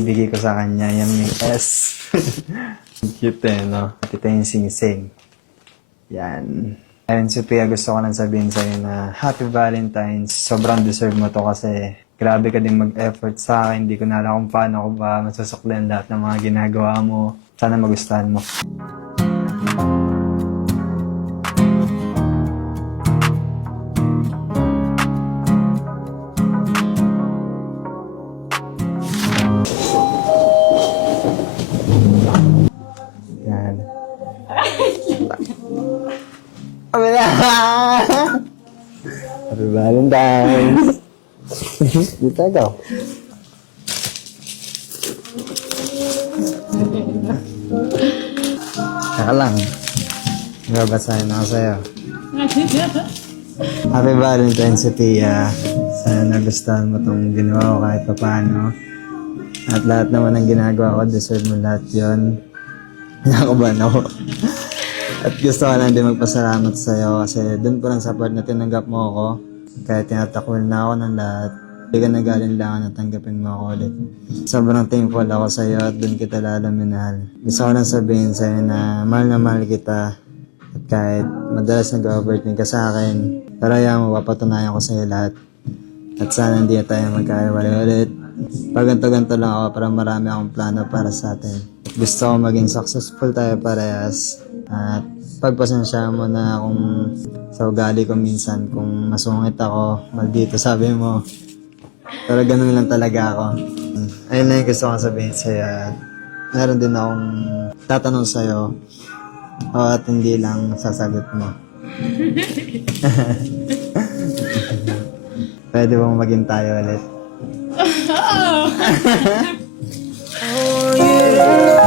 Ibigay ko sa kanya yung may S. Cute eh, no? Ito yung sing-sing. Yan. Ayun, Sophia, gusto ko lang sabihin sa'yo na Happy Valentine's. Sobrang deserve mo to kasi grabe ka din mag-effort sa akin. Hindi ko na alam kung paano ko ba masusuklihan lahat ng mga ginagawa mo. Sana magustuhan mo. Yan. Happy Valentine's! Dito ikaw. Saka lang. Babasahin ako sa'yo. Happy Valentine's, Sophia. Sana nagustuhan mo itong ginawa ko kahit pa paano. At lahat naman ng ginagawa ko, deserve mo lahat yun. Nakabahan ako. At gusto ko lang din magpasalamat sa'yo kasi dun po lang sa part na tinanggap mo ako. Kahit tinatakwil na ako ng lahat, hindi ka nag-alinlangan na tanggapin mo ako ulit. Sobrang thankful ako sa'yo at dun kita lalo minahal. Gusto ko lang sabihin sa'yo na mahal kita. At kahit madalas nag-overthink ka sa akin, pero yan mo, papatunayan ko sa'yo lahat. At sana hindi na tayo magkaiwalay ulit. Pag ganto-ganto lang ako, para marami akong plano para sa atin. Gusto ko maging successful tayo parehas. At pagpasensya mo na kung sa ugali ko minsan, kung masungit ako, maldito sabi mo. Pero ganun lang talaga ako. Ayun na yung gusto kong sabihin sa'yo. Meron din akong tatanong sa'yo. At hindi lang sasagot mo. Pwede bang maging tayo ulit? Oh, you